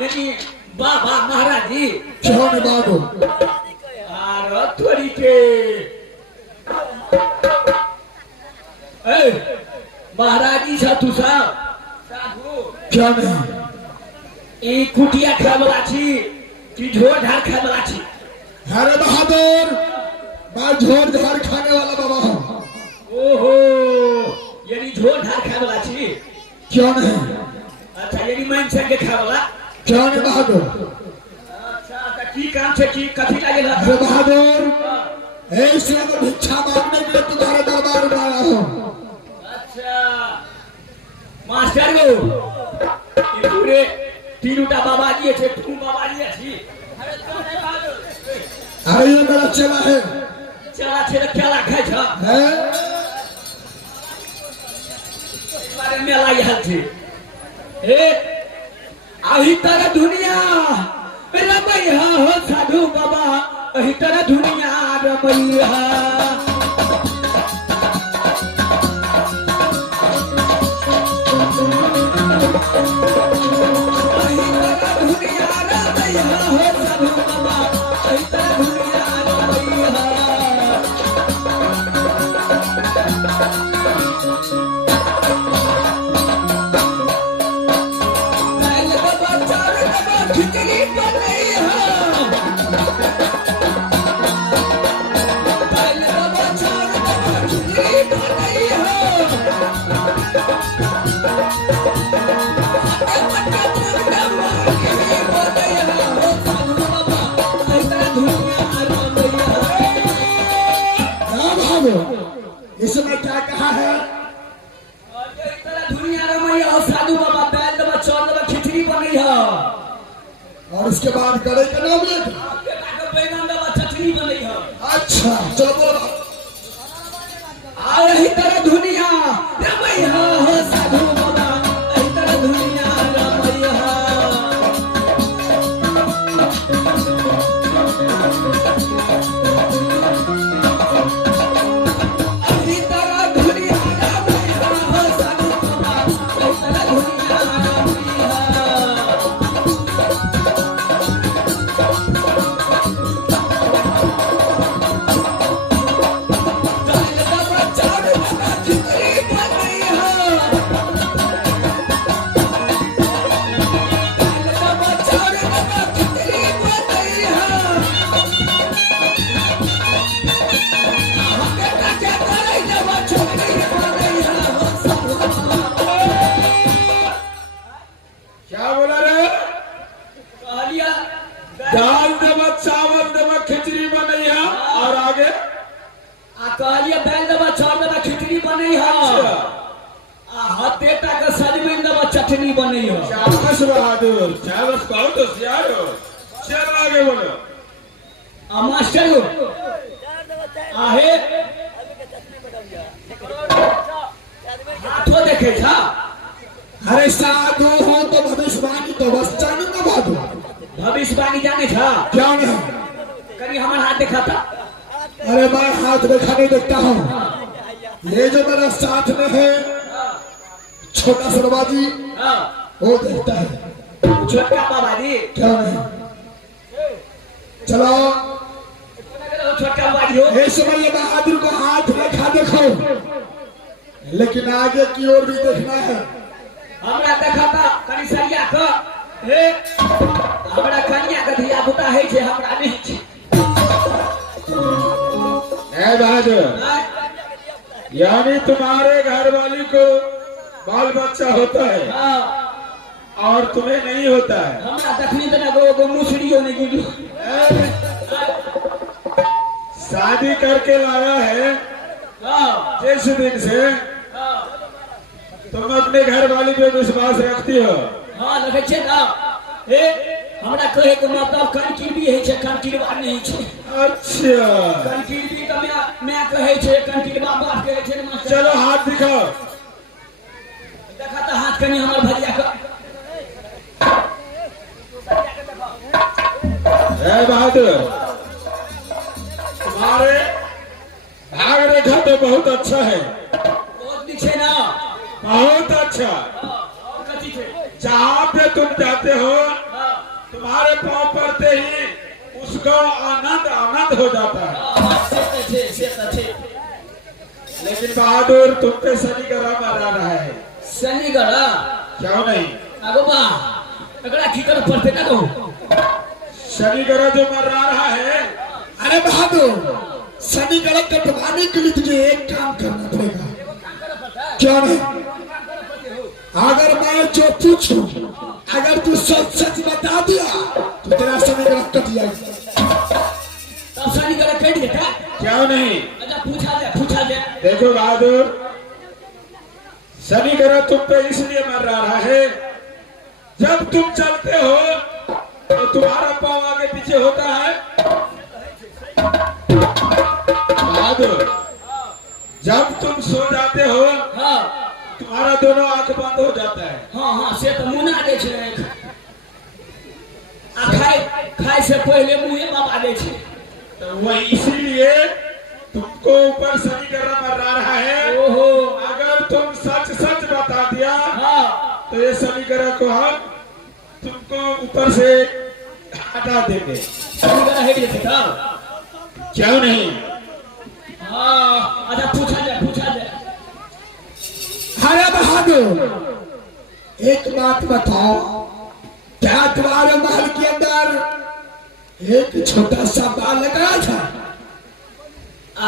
यानी बाबा महाराज जी क्यों बाबू आर थोड़ी के महाराज जी साधु साधु क्या नहीं ई कुटिया खाए वाला छी कि झोर झाड़ खाए वाला छी अरे बहादुर मैं झोर झाड़ खाने वाला बाबा हूँ ओहो यानी झोर झाड़ खाए वाला छी क्यों नहीं अच्छा यानी मन से के खाए वाला क्यों नहीं बहादुर अच्छा तो की काम से की कथी लागेला अरे बहादुर ऐसे तो भिक्षा मांगने के लिए तुम्हारे दरबार में आया हूँ अच्छा मास्टर गो ये पूरे तीनोटा बाबा जी छे तू बाबा जी छी अरे ये मेरा चेला है चला छे क्या लागे छ हैं बारे में लाई हाल छे ए आही तरह दुनिया रमैया हो साधु बाबा आही तरह दुनिया रमैया इसमें क्या कहा है दुनिया रमैया और साधु बाबा बैल दबा चौर दबा खिचड़ी बनी है और उसके बाद करे का नाम लेकर बैगन दबा चटनी बनी है अच्छा चलो बोलो आ रही तरह दुनिया रमैया हो साधु बाबा रही तरह दुनिया रमैया क्या बोला रे कहलिया दाल दबा चावल दबा खिचड़ी बनी है और आगे आ कहलिया बैल दबा चौर दबा खिचड़ी बनी है आ हतेटा का सजमन दबा चटनी बनी है शाबाश बहादुर शाबाश बहुत होशियार हो चल आगे बोलो आ मास्टर हो आहे हाथों देखे था अरे साधु हो तो भविष्यवाणी तो बस जानो ना बाबू भविष्यवाणी जाने था क्या नहीं कभी हमारा हाथ देखा था अरे मैं हाथ देखा नहीं देखता हूँ ये जो मेरा साथ में है छोटा सरबाजी हाँ वो देखता है छोटका बाबा जी क्या नहीं चलो छोटका बाबा जी हो ये समझ बहादुर को हाथ रखा देखो लेकिन आगे की ओर भी देखना है हमरा देखा था कनी सरिया का हे हमरा कन्या का धिया पुता है छे हमरा नहीं छे ए बहादुर यानी तुम्हारे घर वाली को बाल बच्चा होता है हां और तुम्हें नहीं होता है हमरा देखनी तो ना गो मुसड़ियो नहीं गुजू शादी करके लाया है हां जिस दिन से तुम अपने घर वाली पे विश्वास रखती हो हां लगे छे ना हे हमरा कहे के मतलब कंकीर भी है छे कंकीरवा नहीं छे अच्छा कंकीर भी तो मैं कहे छे कंकीरवा बात कहे छे मास्टर चलो हाथ दिखाओ देखा तो हाथ कनी हमर भैया का ए बहादुर तुम्हारे भाग रेखा तो बहुत अच्छा है बहुत पीछे ना बहुत अच्छा और कथी थे जहाँ पे तुम जाते हो हां तुम्हारे पांव पड़ते ही उसका आनंद आनंद हो जाता है। लेकिन बहादुर तुम पे शनि ग्रह मारा रहा है। शनि ग्रह क्यों नहीं? अगो बा अगला की तरफ पड़ते ना तो शनि ग्रह जो मर रहा है। अरे बहादुर, शनि ग्रह कटवाने के लिए तुझे एक काम करना पड़ेगा। क्यों नहीं? अगर मैं जो पूछूं, अगर तू सच सच बता दिया तो तेरा शनि ग्रह कट जाएगा। तब शनि ग्रह कट गया। क्यों नहीं? अच्छा पूछा जाए। देखो बहादुर, शनि ग्रह तुम पे इसलिए मर रहा है, जब तुम चलते हो तो तुम्हारा पांव आगे पीछे होता है। बहादुर, जब तुम सो जाते हो हाँ तुम्हारा दोनों आंख बंद हो जाता है। हाँ से तो मुना दे छे। आ खाए से पहले मुंह बाबा दे छे। तो वही इसीलिए तुमको ऊपर शनि ग्रह मर रहा है। ओहो अगर तुम सच सच बता दिया हाँ तो ये शनि ग्रह को हम तुमको ऊपर से हटा देंगे। शनि ग्रह है कि था क्यों नहीं? हाँ अच्छा पूछा जाए। अरे बहादुर, एक बात बताओ, क्या तुम्हारे महल के अंदर एक छोटा सा बाल लगा था?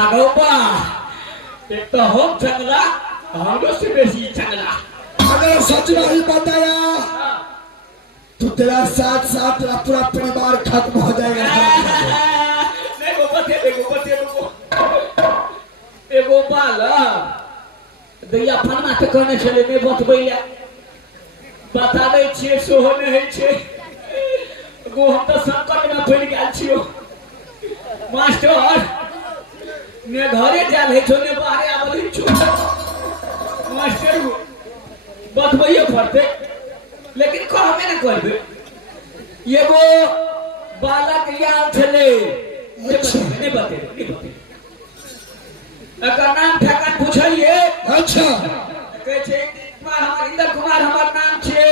आगो बा एक तो हम चंगला हमरो से बेसी चंगला। अगर सच नहीं बताया तो तेरा साथ साथ तेरा पूरा परिवार खत्म हो जाएगा। एगो बाल दैया फनमा के कहने छले ने बतबैया बताबै छियै सोहो नहि छै। गो हम तो संकट में पड़ गेल छियो मास्टर। ने घरे जाल है छो ने बाहर आबल छो मास्टर बतबैयो पड़ते, लेकिन कहबे न करबे। एगो बालक याद छले नहीं बते एकर नाम ठकान पूछलिए। अच्छा कहै छै हमार इंदर कुमार हमार नाम छै।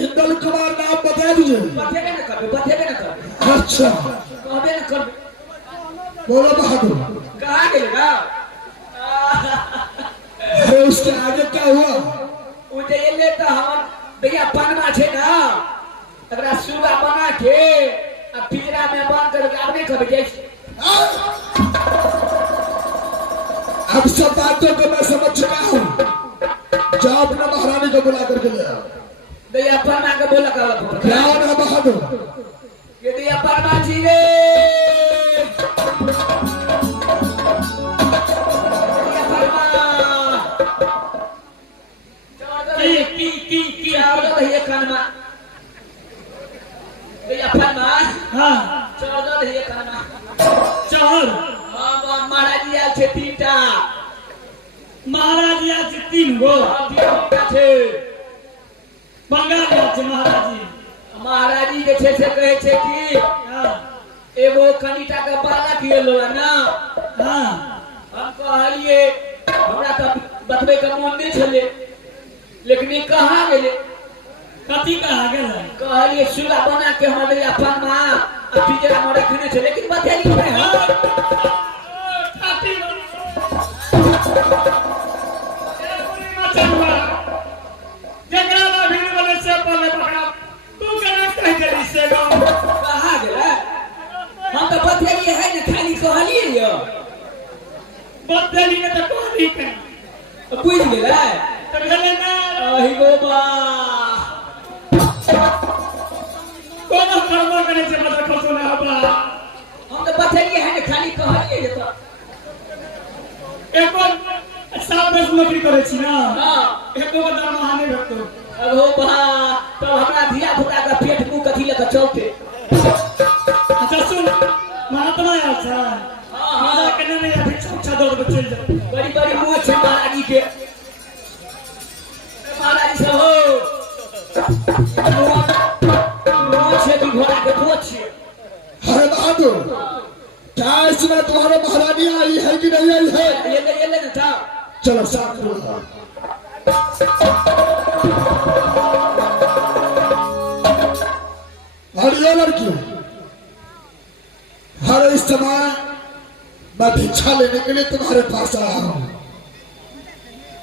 इंदल कुमार नाम बता दीजिए। बतेबे न करबे। अच्छा कहबे न करबे। बोलो बहादुर, कहाँ गेल ना? अरे उसके आगे क्या हुआ? उ जे एले त हमर दैया पनमा छै ना, एकरा सुगा बना के आ पिंजरा में बंद कर के अपने कब जाय छै। अब सब बातों को मैं समझ चुका हूँ। जाओ अपने महारानी को बुला करके ले आओ। दैया पनमा के बोला का क्या है बहादुर? ये दैया पनमा जी रे दैया पनमा की आवत है ये कानमा। दैया पनमा हाँ चौदह है ये कानमा। चहल हाँ महाराज जी आल छे तीनटा। महाराज यहाँ से 3 गो तीनटा छे। बंगाल यहाँ से महाराज जी। महाराज जी जे छे से कहे छे कि हाँ एगो कनिटा के बालक एलो है ना। हाँ हम कहलिए हमरा त बतबे के मन नहीं छले, लेकिन ये कहाँ गेले? कथी कहा गेल? कहलिए सुगा बना के हमारे अपन माँ पिंजरा में रखने छे, लेकिन बतेली नहीं। कहाँ गेले? हम तो बतेली है ना, खाली कहलिए यो बदली ने तो कहली के बुझ गेले। तो भेले ना अहि गो बा कोनो कर्म करे से मतलब कसो ना हबा। हम तो बतेली है ना, खाली कहलिए ये तो। एको 7-10 नौकरी करे छी ना, हाँ एको का दरमाहा नहीं भेटतो। अहो बा तो हमरा धिया पुता का पेट मुंह कथी लेके चलते। अच्छा सुन, महात्मा यार था मारा के नहीं या फिर अच्छा दौड़ के चल जा। बड़ी बड़ी मुंह छे महाराज जी के। महाराज जी सब हो मुंह छे कि घोड़ा के पोछ छे। अरे बहादुर, क्या इसमें तुम्हारे महारानी आई है कि नहीं आई है? ये ले ना था। चलो साथ में। और ये लड़की हर इस समय मैं भिक्षा लेने के लिए तुम्हारे पास आया हूं,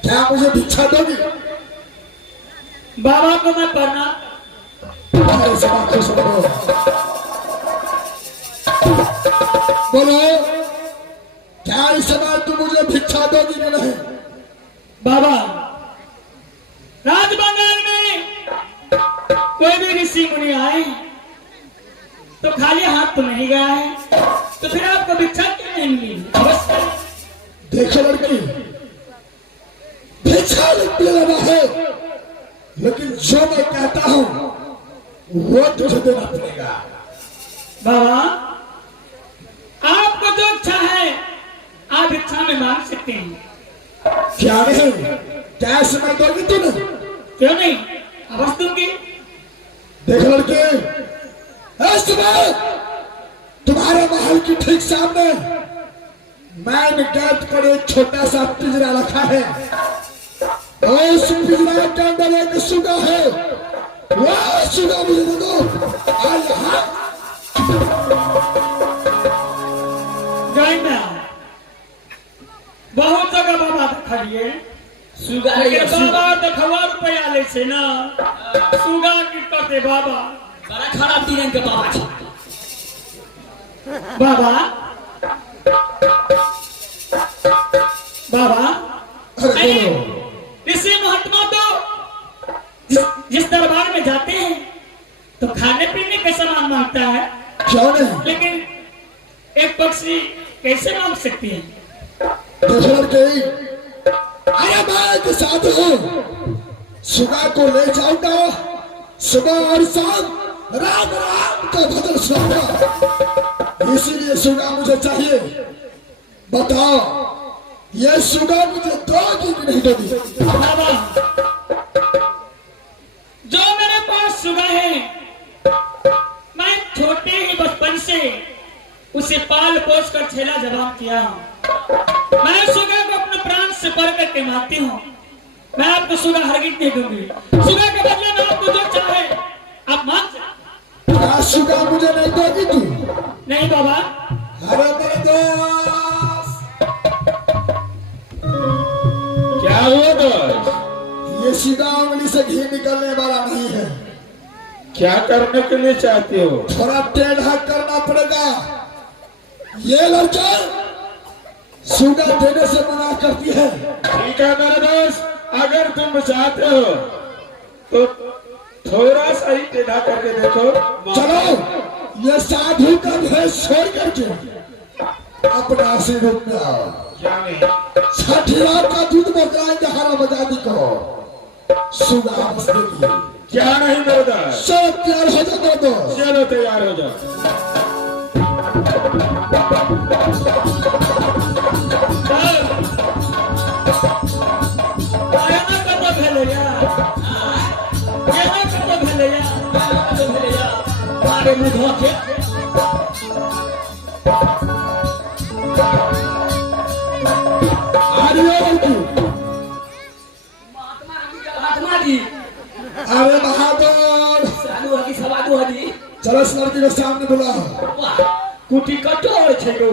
क्या मुझे भिक्षा दोगी? बाबा को मैं पढ़ना तुम्हारे समय को सुनो, बोलो क्या इस समय तुम मुझे भिक्षा दोगी कि नहीं? बाबा, राजबंगाल में कोई भी ऋषि मुनि आए तो खाली हाथ तो नहीं गया है, तो फिर आपको भिक्षा क्यों नहीं मिली? अवश्य देखो लड़की, भिक्षा लेना है, लेकिन जो मैं कहता हूं वो तुझे देना पड़ेगा। बाबा, आपको जो इच्छा है आप इच्छा में मांग सकते हैं। क्या नहीं? क्या समय दोगी तूने? क्यों नहीं, अवश्य दूंगी। देख लड़के, इस समय तुम्हारे महल की ठीक सामने मैन गेट पर एक छोटा सा पिंजरा रखा है, और उस पिंजरा के अंदर एक सुगा है, वह सुगा मुझे दे दो। और यहाँ बहुत जगह बाबा दिखाइए, बाबा दिखवा रुपया ले से ना सुगा की करते बाबा बड़ा खराब दिन के बाबा जी। बाबा बाबा अरे बोलो। इसी महात्मा तो जिस दरबार में जाते हैं तो खाने पीने का सामान मांगता है, क्यों नहीं? लेकिन एक पक्षी कैसे मांग सकती है? देखो लड़के, अरे मैं एक साधु हूं, सुगा को ले जाऊंगा, सुबह और शाम राम राम का भजन सुनाऊंगा, इसीलिए सुगा मुझे चाहिए। बताओ ये सुगा मुझे दोगी कि नहीं दोगी? बाबा, जो मेरे पास सुगा है, मैं छोटे ही बचपन से उसे पाल पोस कर छेला जवान किया हूं। मैं सुगा को अपने प्राण से बढ़ करके मानती हूँ। मैं आपको सुगा हरगिज नहीं दूंगी। सुगा के बदले में आपको जो चाहे आप मांग सकते। क्या सुगा मुझे नहीं दोगी तू? नहीं बाबा। अरे मेरे दोस्त, क्या हुआ दोस्त? ये सीधा उंगली से घी निकलने वाला नहीं है, क्या करने के लिए चाहते हो? थोड़ा टेढ़ा करना पड़ेगा। ये लड़का सुगा देने से मना करती है। ठीक है मेरे दोस्त, अगर तुम चाहते हो तो थोड़ा सा ही टेढ़ा करके देखो। चलो ये साधु का भेष छोड़ करके अपना आशीर्वाद रुक जाओ। क्या नहीं? 60 लाख का दूध बदलाएंगे हरा बजादी को, सुगा बस देगी। क्या नहीं मेरे दोस्त? सब तैयार हो जाओ दोस्त। चलो तैयार हो जाओ। महात्मा जी, अरे बहादुर, साधु हकी सवादु हजी, चलो इस लड़की को सामने बुला। वाह कुटी कटो होय छै गो।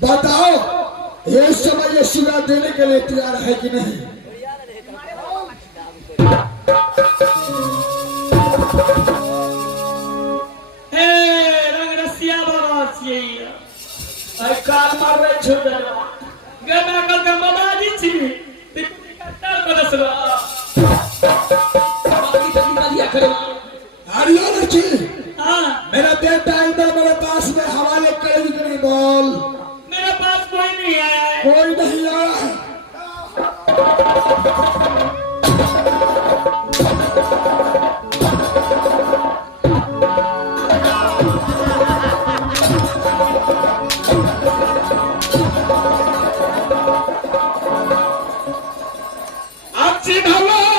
बताओ ये समय ये सुगा देने के लिए तैयार है कि नहीं? हे रंगरसिया बाबा छियै, आई काल मारबै छोड़ गदा कल के मदाजी छी, तिकुटी कट्टर बदसवा। बाकी जल्दी बलिया करे। अरे लड़की, हाँ, मेरा बेटा इधर मेरे पास में हवाले करेगी कि नहीं बोल? मेरे पास कोई नहीं आया है। कोई नहीं आया है। अब चिन्हवा